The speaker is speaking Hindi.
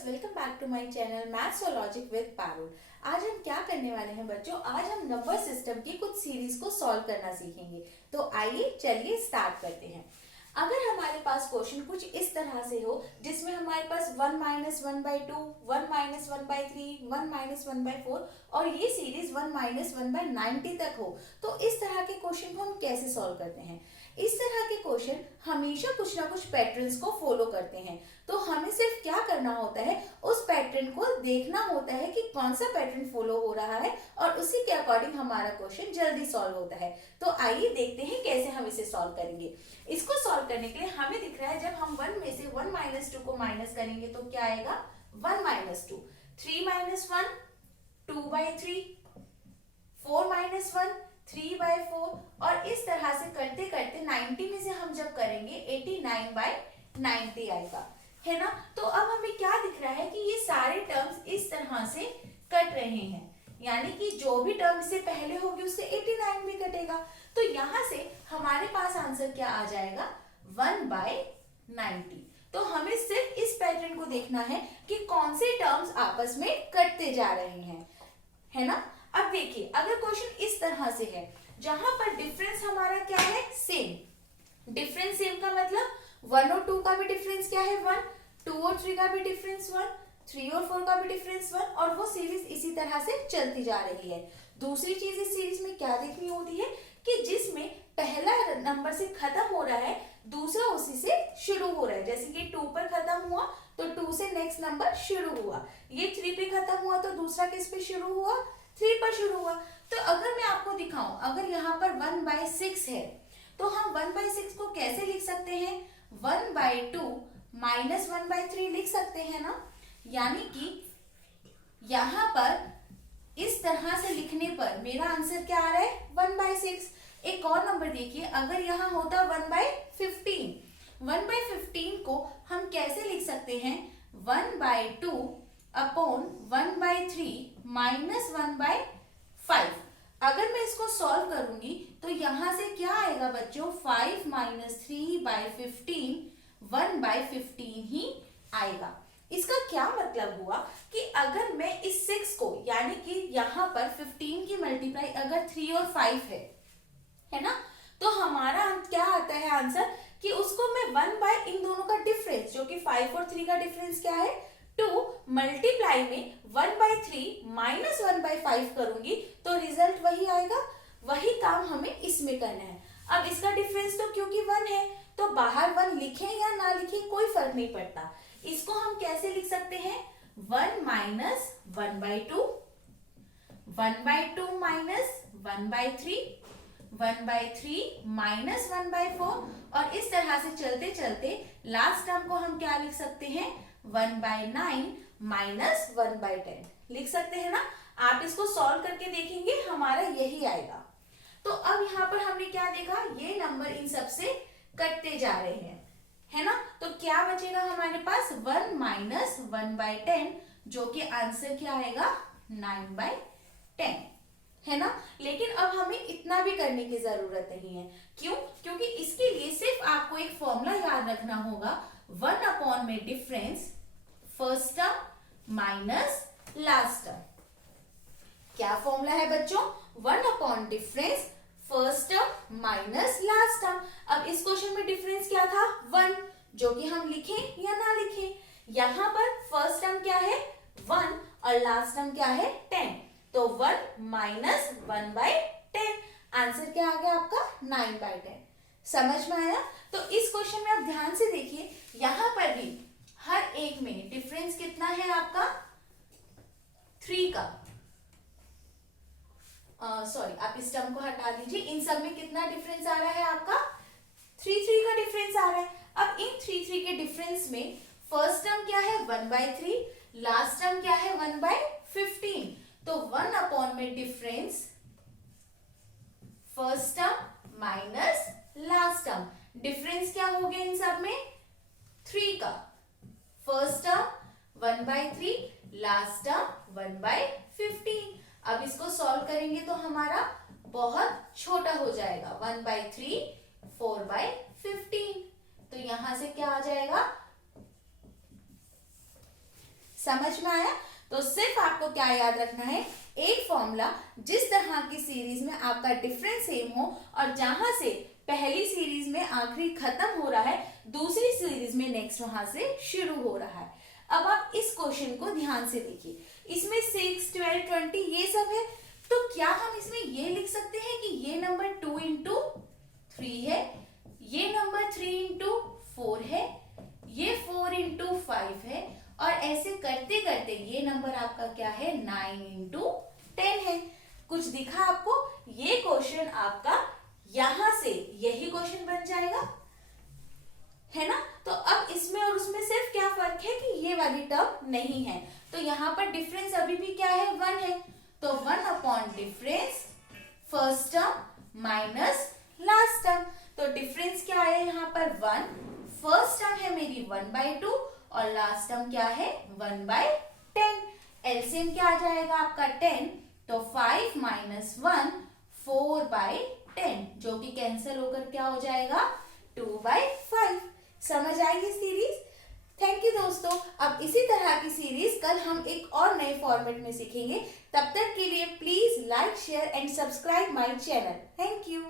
Viewers, welcome back to my channel maths और लॉजिक विद पारुल। आज हम क्या करने वाले हैं बच्चों, आज हम नंबर सिस्टम की कुछ सीरीज को सॉल्व करना सीखेंगे। तो आइए चलिए स्टार्ट करते हैं। अगर हमारे पास क्वेश्चन कुछ इस तरह से हो जिसमें हमारे पास 1 माइनस 1/2, 1 माइनस 1/3, 1 माइनस 1/4 और ये सीरीज 1 माइनस 1/90 तक हो, तो इस तरह के क्वेश्चन को हम कैसे सॉल्व करते हैं। इस तरह के क्वेश्चन हमेशा कुछ ना कुछ पैटर्न्स को फॉलो करते हैं। तो हमें सिर्फ क्या करना होता है, उस पैटर्न को देखना होता है कि कौन सा पैटर्न फॉलो हो रहा है और उसी के अकॉर्डिंग हमारा क्वेश्चन जल्दी सॉल्व होता है। तो आइए देखते हैं कैसे हम इसे सॉल्व करेंगे। इसको सॉल्व करने के लिए हमें दिख रहा है जब हम 1 में से 1 माइनस 2 को माइनस करेंगे तो क्या आएगा, 1 माइनस 2, 3 माइनस 1, 2/3, 4 माइनस 1, 3/4 और इस तरह से करते करते 90 में से हम जब करेंगे 89/90 आएगा, है ना। तो अब हमें क्या दिख रहा है कि ये सारे टर्म्स इस तरह से कट रहे हैं, यानी कि जो भी टर्म से पहले होगी उससे 89 भी कटेगा। तो यहां से हमारे पास आंसर क्या आ जाएगा, 1/90। तो हमें सिर्फ इस पैटर्न को देखना है कि कौन से टर्म्स आपस में कटते जा रहे हैं, है ना। अब देखिए, अगर क्वेश्चन इस तरह से है जहां पर डिफरेंस हमारा क्या है, सेम। डिफरेंस सेम का मतलब 1 और 2 का भी डिफरेंस क्या है, 1, 2 और 3 का भी डिफरेंस 1, 3 और 4 का भी डिफरेंस 1 और वो सीरीज इसी तरह से चलती जा रही है। दूसरी चीज इस सीरीज में क्या देखनी होती है कि जिसमें पहला नंबर से खत्म हो रहा है, दूसरा उसी से शुरू हो रहा है। जैसे कि 2 पर खत्म हुआ तो 2 से नेक्स्ट नंबर शुरू हुआ, ये 3 पे खत्म हुआ तो दूसरा किस पे शुरू हुआ, 3 पर शुरू हुआ। तो अगर मैं आपको दिखाऊं, अगर यहाँ पर 1/6 है तो हम 1/6 को कैसे लिख सकते हैं, 1/2 माइनस 1/3 लिख सकते हैं ना। यानी कि यहाँ पर इस तरह से लिखने पर मेरा आंसर क्या आ रहा है, 1/6। एक और नंबर देखिए, अगर यहाँ होता 1/15, 1/15 को हम कैसे लिख सकते हैं, 1/2 अपॉन 1/3 माइनस 1/5। अगर मैं इसको सॉल्व करूंगी तो यहां से क्या आएगा बच्चों, 5 माइनस 3/15, 1/15 ही आएगा। इसका क्या मतलब हुआ कि अगर मैं इस 6 को, यानी कि यहाँ पर 15 की मल्टीप्लाई अगर 3 और 5 है ना, तो हमारा क्या आता है आंसर कि उसको मैं 1 इन दोनों का डिफरेंस, जो कि 5 और 3 का डिफरेंस क्या है, 2 मल्टीप्लाई में 1/3 माइनस 1/5 करूंगी तो रिजल्ट वही आएगा। वही काम हमें इसमें करना है। अब इसका डिफरेंस तो क्योंकि 1 है तो बाहर 1 लिखें या ना लिखें कोई फर्क नहीं पड़ता। इसको हम कैसे लिख सकते हैं, 1 माइनस 1/2, 1/2 माइनस 1/3, 1/3 माइनस 1/4 और इस तरह से चलते चलते लास्ट टर्म को हम क्या लिख सकते हैं, 1/9 माइनस 1/10 लिख सकते हैं ना। आप इसको सॉल्व करके देखेंगे, हमारा यही आएगा। तो अब यहाँ पर हमने क्या देखा, ये नंबर इन सब से कटते जा रहे हैं, है ना। तो क्या बचेगा हमारे पास, 1 माइनस 1/10, जो कि आंसर क्या आएगा, 9/10, है ना। लेकिन अब हमें इतना भी करने की जरूरत नहीं है। क्यों, क्योंकि इसके लिए सिर्फ आपको एक फॉर्मूला याद रखना होगा, 1 अपॉन में difference first term minus last term. क्या फॉर्मूला है बच्चों, 1 upon difference first term minus last term. अब इस क्वेश्चन में डिफरेंस क्या था, 1, जो कि हम लिखें या ना लिखें। यहाँ पर फर्स्ट टर्म क्या है, 1 और लास्ट टर्म क्या है, 10। तो 1 माइनस 1/10, आंसर क्या आ गया आपका, 9/10। समझ में आया। तो इस क्वेश्चन में आप ध्यान से देखिए, यहाँ पर भी हर एक में डिफरेंस कितना है आपका, 3 का। सॉरी, आप इस टर्म को हटा दीजिए, इन सब में कितना डिफरेंस आ रहा है आपका, 3 का डिफरेंस आ रहा है। अब इन 3 के डिफरेंस में फर्स्ट टर्म क्या है, 1/3, लास्ट टर्म क्या है, 1/15। तो 1 अपॉन में difference first term minus last term. Difference क्या हो गया इन सब में, 3 का। First term 1/3, last term 1/15। अब इसको सॉल्व करेंगे तो हमारा बहुत छोटा हो जाएगा, 1/3, 4/15। तो यहां से क्या आ जाएगा, समझ में आया? तो सिर्फ आपको क्या याद रखना है, एक फॉर्मूला, जिस तरह की सीरीज में आपका डिफरेंस सेम हो और जहां से पहली सीरीज में आखिरी खत्म हो रहा है, दूसरी सीरीज में नेक्स्ट वहां से शुरू हो रहा है। अब आप इस क्वेश्चन को ध्यान से देखिए, इसमें 6, 12, 20 ये सब है, तो क्या हम इसमें ये लिख सकते हैं कि ये नंबर 2 इंटू 3 है, ये नंबर 3 इंटू 4 है, ये 4 इंटू 5 है, और ऐसे करते करते ये नंबर आपका क्या है 9 इंटू 10 है। कुछ दिखा आपको? ये क्वेश्चन आपका यहां से यही क्वेश्चन बन जाएगा, है ना? तो अब इसमें और उसमें सिर्फ क्या फर्क है कि ये वाली टर्म नहीं है, तो यहाँ पर डिफरेंस अभी भी क्या है 1 है, तो 1 upon difference first term minus last term. तो डिफरेंस क्या है यहाँ पर 1, फर्स्ट टर्म है मेरी 1/2 और लास्ट टर्म क्या है 1/10। एलसीएम क्या आ जाएगा आपका 10, तो 5 माइनस 1 4/10, जो कि कैंसिल होकर क्या हो जाएगा 2/5। समझ आई ये सीरीज? थैंक यू दोस्तों। अब इसी तरह की सीरीज कल हम एक और नए फॉर्मेट में सीखेंगे। तब तक के लिए please like, share and subscribe my channel. Thank you.